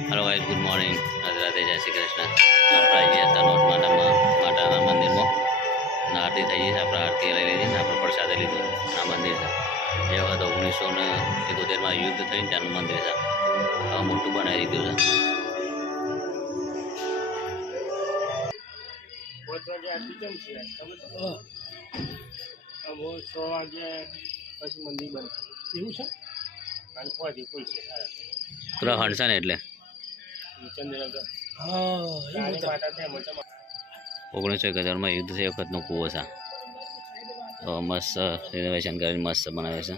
Hello guys, good morning, Radhe राधे, जय श्री कृष्ण। આપણે ગયા હતા નોટ માતાના મંદિરમાં આરતી થઈ છે। આપણે આરતી લઈ લીધી ને આપણે પ્રસાદ લીધો। આ મંદિર છે એ વખત 1971માં યુદ્ધ થઈને ત્યાંનું મંદિર છે। હવે મોટું બનાવી દીધું છે। 5 વાગે આરતી કેમ છે ખબર છે? હવે 6 વાગે પછી મંદિર બંધ એવું છે અને કોઈ કોઈ છે પૂરા હણસા ને એટલે ચંદ્રનગર હા એ માતા ત્યાં મચા 1971માં યુદ્ધ થયા વખતનો કૂવો છે। તો મસ્ત રિનોવેશન કરીને મસ્ત બનાવે છે।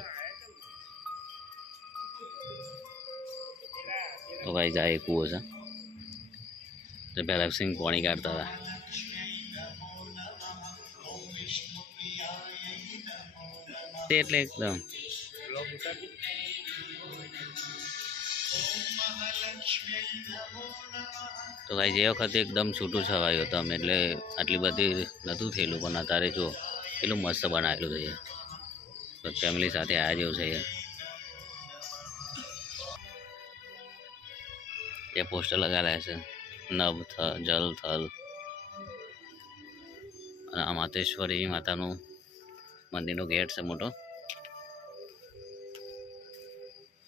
તો ભાઈ જાય કૂવો છે તો પહેલાં સિંહ પાણી કાઢતા હતા। તે એટલે એકદમ તો ભાઈ જે વખતે એકદમ છૂટું છવાયું હતું અમે એટલે આટલી બધી નહોતું થયેલું પણ અત્યારે જો એટલું મસ્ત બનાવેલું છે। તો ફેમિલી સાથે આવ્યા જેવું છે। એ પોસ્ટર લગાવેલા છે નભ જલ થલ અને આ માતેશ્વરી માતાનું મંદિરનો ગેટ છે મોટો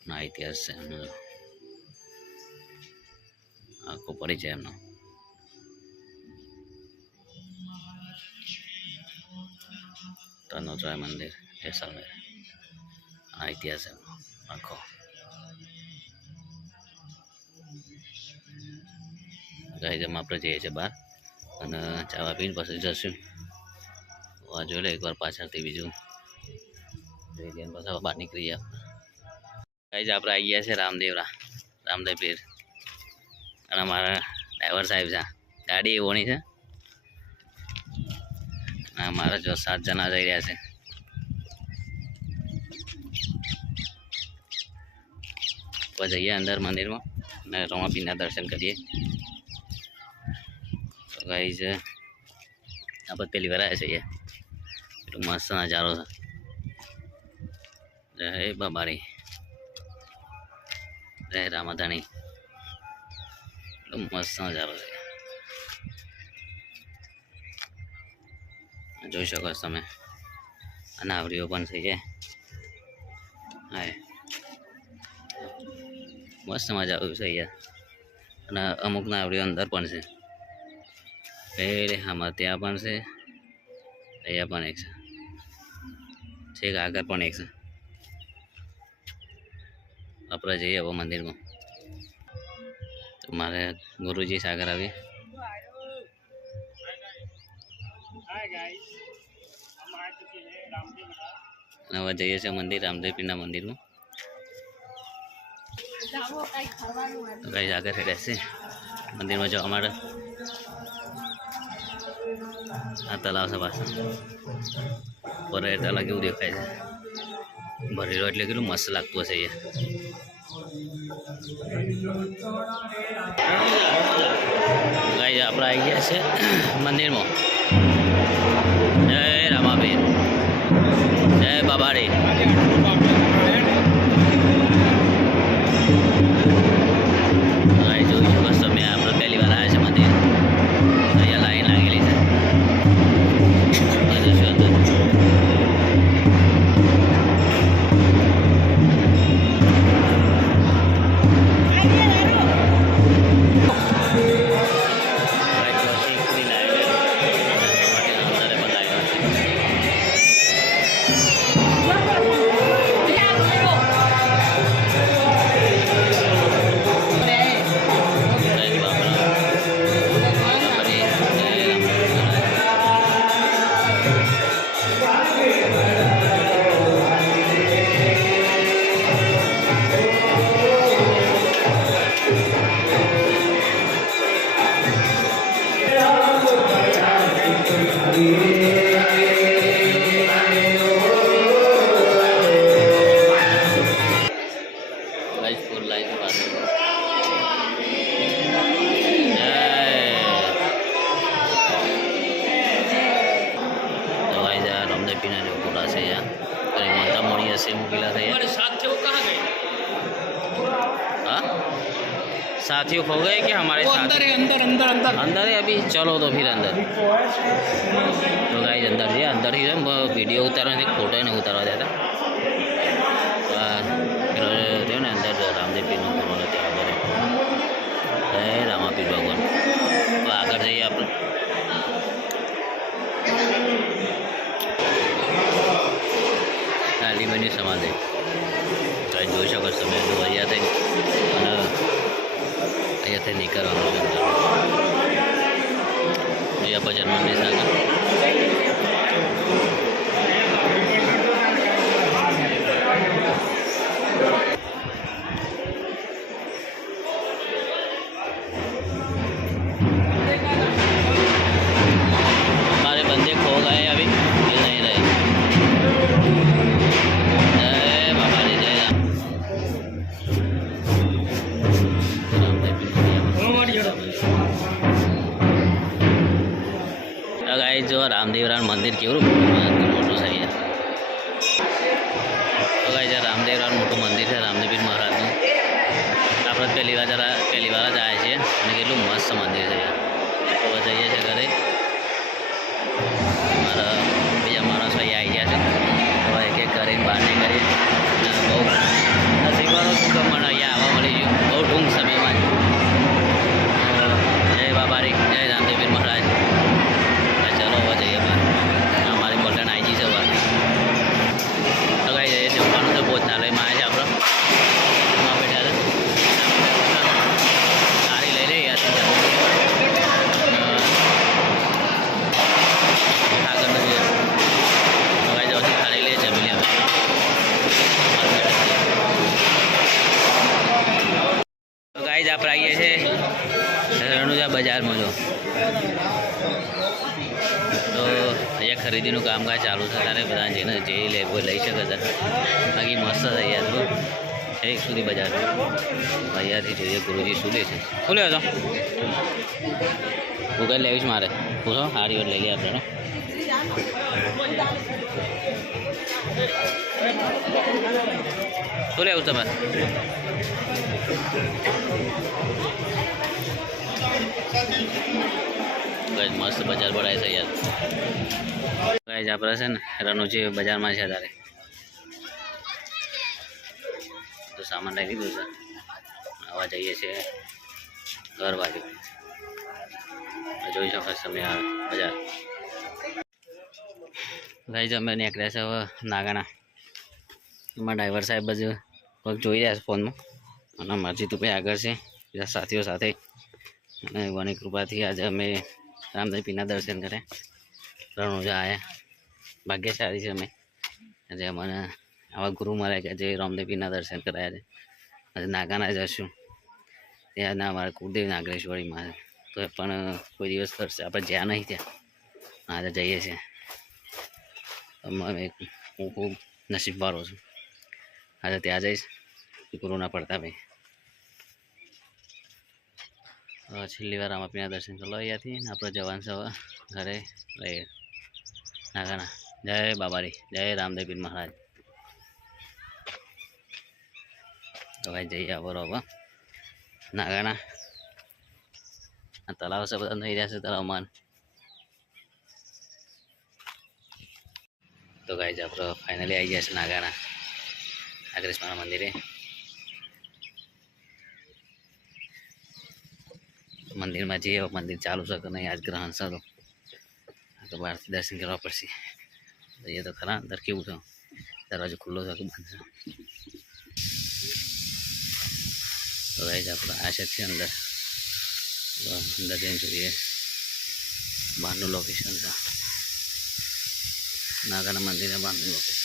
ના ઇતિહાસ છે એમનો આખો પરિચય એમનો। તનોતરાય મંદિર જેસલમેર આ ઇતિહાસ એમનો આખો। ગાઈઝમાં આપણે જઈએ છીએ બહાર અને ચાવા પીને પછી જશું। જોઈ લે એકવાર પાછળથી બીજું જોઈ લઈને પછી બહાર નીકળી ગયા। ગાઈઝ આપણે આવી ગયા છે રામદેવ પીર અને અમારા ડ્રાઈવર સાહેબ છે। ગાડી એવોની છે અને અમારા જો 7 જણા જઈ રહ્યા છે। તો જઈએ અંદર મંદિરમાં અને રમાપીરના દર્શન કરીએ। તો ગાઈઝ આપણે પહેલી વાર આવ્યા છીએ એટલું મસ્ત નજારો છે। જય બાબારી જય રામાધાણી એટલું મસ્ત નજારો છે। જોઈ શકો છો તમે અને આવડીઓ પણ થઈ જાય હા મસ્ત મજા આવ્યું છે અહીંયા અને અમુકના આવડીઓ અંદર પણ છે એટલે આમાં ત્યાં પણ છે અહીંયા પણ એક છે છેક આગળ પણ એક છે। આપણે જઈએ હવે મંદિરમાં તો મારે ગુરુજી સાગર આવીએ અને હવે જઈએ છીએ મંદિર રામદેવ પીરના મંદિરમાં। તો કઈ આગળ રહેશે મંદિરમાં જવા માટે આ તલાવ છે પાછળ પર એ તલાવ કેવું દેખાય છે ભરેલો એટલે કેટલું મસ્ત લાગતું હશે અહીંયા। ગાઈસ આપણે આવી ગયા છે મંદિરમાં। જય રામાપીર જય બાબારી। જોઈ શકો તમે આપણે પહેલી વાર આવ્યા છે મંદિર અહીંયા લાઈન લાગેલી છે બધું શું હતું साथियों खो गए क्या हमारे वो साथ? अंदर है, अंदर अंदर अंदर अंदर है अभी, चलो तो फिर अंदर। तो गाइस अंदर है, अंदर ही है। वीडियो उतारने से फोटो नहीं उतारवा देता। થયો ને અંદર રામદેવ પીરનો કોરોના ત્યાં આગળ જય રામાપીર ભગવાન. તો આગળ જઈએ આપણે. કાલીબાઈની સમાધિ તમે જોઈ શકો છો તમે. તો અહીંયાથી અને અહીંયાથી નીકળવાનું છે અંદર. અહીંયા ભજન મંદિર આગળ. हमारे बंदे खो गए अभी, मिल नहीं रहे. जय बाबा रे जय राम. तो गाइस जो रामदेवरान मंदिर केवड़ું મોટું છે અહીંયા. તો ગાइस આ રામદેવરાન મોટું મંદિર છે રામદેવપીર મહારાજનું. આપણે પહેલી વાર જ આવ્યા છીએ અને કેટલું મસ્ત મંદિર છે યાર. તો જઈએ છીએ ઘરે. મારા બીજા માણસો અહીંયા આવી ગયા છે. હવે એક એક કરીને બહાર નીકળીએ. બહુ નસીબવાળો છું કે મને અહીંયા આવવા મળી ગયું બહુ ટૂંક સમયમાં. જય બાબારી જય રામદેવપીર મહારાજ. ચલો હવે જઈએ બહાર. અમારી પલટન આવી ગઈ છે બહાર. તો કઈ જઈએ જમવાનું તો ભોજનાલયમાં આવે છે આપણે. એમાં બેઠા છે. સારી લઈ લઈએ આગળ નથી. હવે જવાથી ખાલી લઈએ જમી લે. તો ગાઈઝ આપણે આવીએ છીએ રણુજા બજારમાં. જો તો અહીંયા ખરીદીનું કામકાજ ચાલુ છે. તારે બધા જેને જે લઈ શકે છે. બાકી મસ્ત છે યાર. જો એક સુધી બજાર. અહીંયાથી જોઈએ ગુરુજી શું લે છે. શું લેવો છો? હું કઈ લેવીશ મારે પૂછો. સારી વાર લઈ લઈએ આપણે. શું લેવું તમારે? મસ્ત બજાર ભરાય છે યાર. ગાઈઝ આપણે છે ને રણુજી બજારમાં છે તારે. તો સામાન લઈ લીધું છે. આવા જઈએ છીએ ઘર બાજુ. જોઈ શકો તમે આ બજાર. ગાઈઝ અમે નીકળ્યા છે હવે નાગાના. એમાં ડ્રાઈવર સાહેબ જ પગ જોઈ રહ્યા છે ફોનમાં. અને મરજી તું ભાઈ આગળ છે બીજા સાથીઓ સાથે. અને ભગવાનની કૃપાથી આજે અમે રામદેવપીરના દર્શન કર્યા. રણુજા આવ્યા. ભાગ્યશાળી છે અમે આજે મને આવા ગુરુ મળ્યા કે જે રામદેવપીરના દર્શન કરાયા છે. આજે નાગાના જશું. ત્યાંના અમારા કુળદેવ નાગરેશ્વરીમાં તો એ પણ કોઈ દિવસ કરશે આપણે જ્યાં નહીં ત્યાં આજે જઈએ છીએ. હું ખૂબ નસીબવાળો છું. આજે ત્યાં જઈશ ગુરુના પડતા ભાઈ. છેલ્લી વાર રામાપીરના દર્શન કરી લો અહીંયાથી. આપણે જવાનું છે હવે ઘરે રહીએ નાગાના. જય બાબારી જય રામદેવપીર મહારાજ. તો ભાઈ જઈએ બરોબર નાગાના. આ તળાવ છે બધા નહીં રહ્યા છે તળાવમાં. તો ગાઈઝ આપણે ફાઇનલી આવી ગયા છે નાગાના નાગરેશ્વરના મંદિરે. મંદિરમાં જઈએ. મંદિર ચાલુ છે કે નહીં આજ ગ્રહણ છે તો બહારથી દર્શન કરવા પડશે. જઈએ તો ખરા અંદર કેવું છે. દરવાજો ખુલ્લો છે કે બંધ છે. તો ગાઈઝ આપણે આ છે અંદર. અંદર જઈને જોઈએ બહારનું લોકેશન છે. નાગાના મંદિરના બહારનું લોકેશન.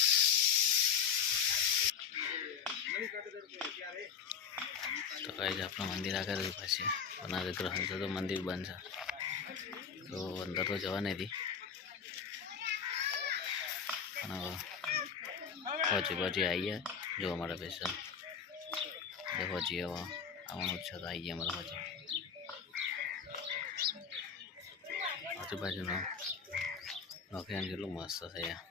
તો ગાઈઝ આપણા મંદિર આગળ જ પાસે પણ આજે ગ્રહણ છે તો મંદિર બંધ છે. તો અંદર તો જવા નહીં દી. પણ હવે હોજી આવી ગયા. જો અમારા પૈસા હોજી હવે આવવાનું છે તો આવી ગયા અમારા હોજી. આજુબાજુનો લોકેશન કેટલું મસ્ત છે યાર.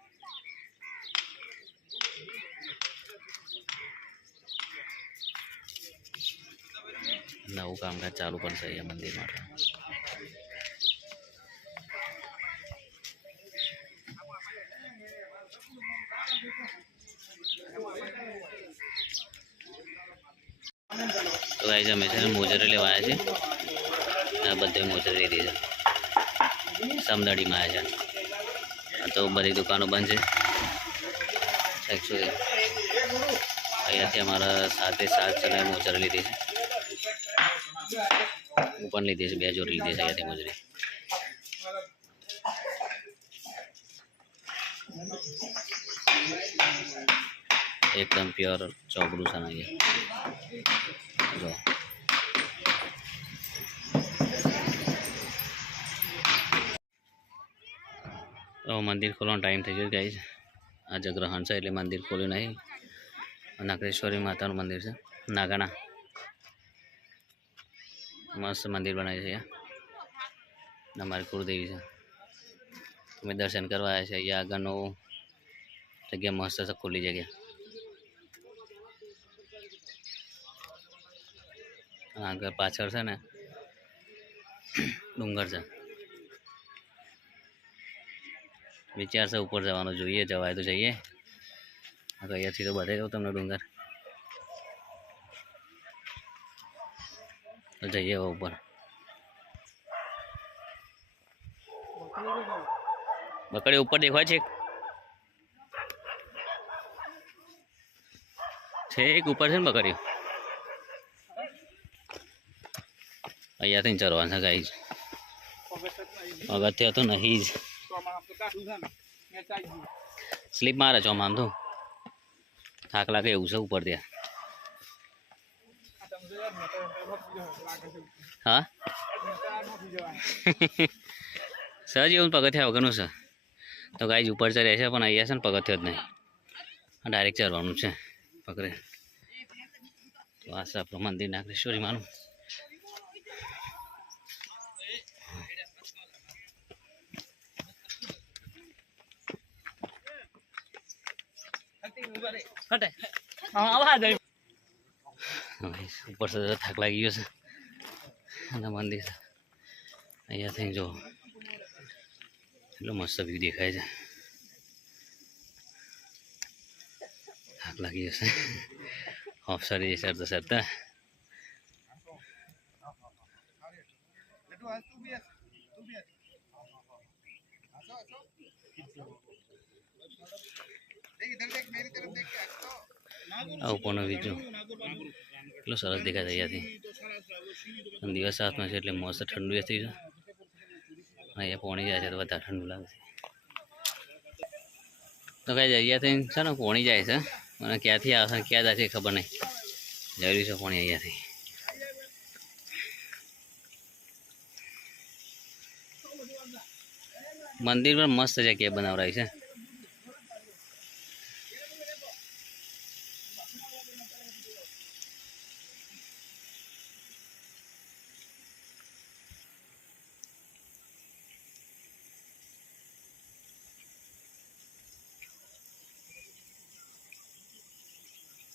નવું કામકાજ ચાલુ પડશે અહીંયા મંદિર માટે. તો ગાઈસ અમે છે ને મોજરી લેવા આવ્યા છે. આ બધે મોજરી લીધી છે. સમદડીમાં આવ્યા છે. આ તો બધી દુકાનો બંધ છે. એકચ્યુઅલી અહીંયાથી અમારા 7 જણાએ મોજરી લીધી છે. હું પણ લીધી છે, 2 જોડી લીધી છે અહીંયાથી મોજરી. એકદમ પ્યોર ચોપડું છે ને અહીંયા જો. તો મંદિર ખોલવાનો ટાઈમ થઈ ગયો ગાઈસ. આજે ગ્રહણ છે એટલે મંદિર ખોલ્યું નહીં. નાગેશ્વરી માતાનું મંદિર છે, નાગાના. મસ્ત મંદિર બનાવ્યું છે અહીંયા. અમારી કુળદેવી છે. અમે દર્શન કરવા આવ્યા છે. અહીંયા આગળનું જગ્યા મસ્ત છે, ખુલ્લી જગ્યા. આગળ પાછળ છે ને ડુંગર છે. વિચાર છે ઉપર જવાનો, જોઈએ જવાય તો જઈએ. અહીંયાથી તો બતાવી દઉં તમને ડુંગર. તો જઈએ હવે ઉપર. બકડી ઉપર દેખાય છે, છેક ઉપર છે ને બકડી. અહીંયાથી ચરવાનું છે ગાઈસ. અગત્ય તો નહીં જ. સ્લીપ મારે છો આમ તો થાક લાગે એવું છે ઉપર ત્યાં. હા સર એવું પગથિયા વગરનું છે. તો ગાઈસ ઉપર ચડે છે પણ અહીંયા છે ને પગથિયો જ નહીં, ડાયરેક્ટ ચડવાનું છે પકડે. તો આ છે આપણું મંદિર નાગેશ્વરી માનું. ઉપર से થાક લાગી ગયો છે અને મંદિર અહીંયાથી જો એટલો મસ્ત વ્યૂ દેખાય છે. થાક લાગી જશે ઓફસરી સરતા સરતા. આ ઉપરનો વ્યૂ એટલો સરસ દેખાય છે અહીંયાથી. દિવસ હાથમાં છે એટલે મસ્ત ઠંડુ થઈ છે. અહીંયા પોણી જાય છે તો વધારે ઠંડુ લાગે છે. તો કાંઈ અહીંયાથી છે ને પોણી જાય છે, અને ક્યાંથી આવશે ક્યાં જાય છે ખબર નહીં. જરૂરી છે પોણી અહીંયાથી. મંદિર પર મસ્ત જગ્યા બનાવરાય છે.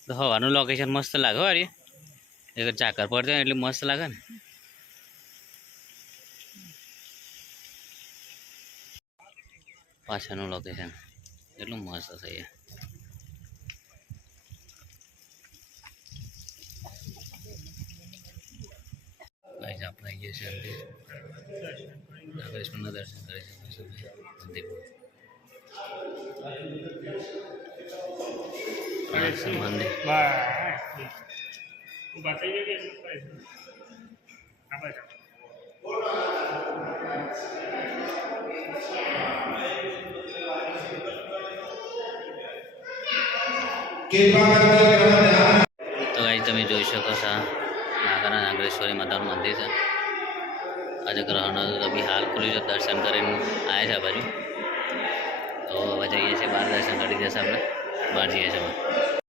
તો હવાનું લોકેશન મસ્ત લાગે અરે એક ચાકર પડતો હોય એટલે મસ્ત લાગે ને. પાછળનું લોકેશન એટલું મસ્ત છે અહીંયા. આપણે આવીએ છીએ નાગેશ્વરના દર્શન કરી શકીશું મંદિર. મંદિર તો ગાઈસ તમે જોઈ શકો છો નાગાના નાગેશ્વરી માતાનું મંદિર છે. આજે ગ્રહણ બી હાલ ખુલ્યું છે. દર્શન કરીને આવ્યા છે બાજુ. તો હવે જઈએ છીએ બહાર, દર્શન કરી જશે આપણે બહાર જઈએ છીએ.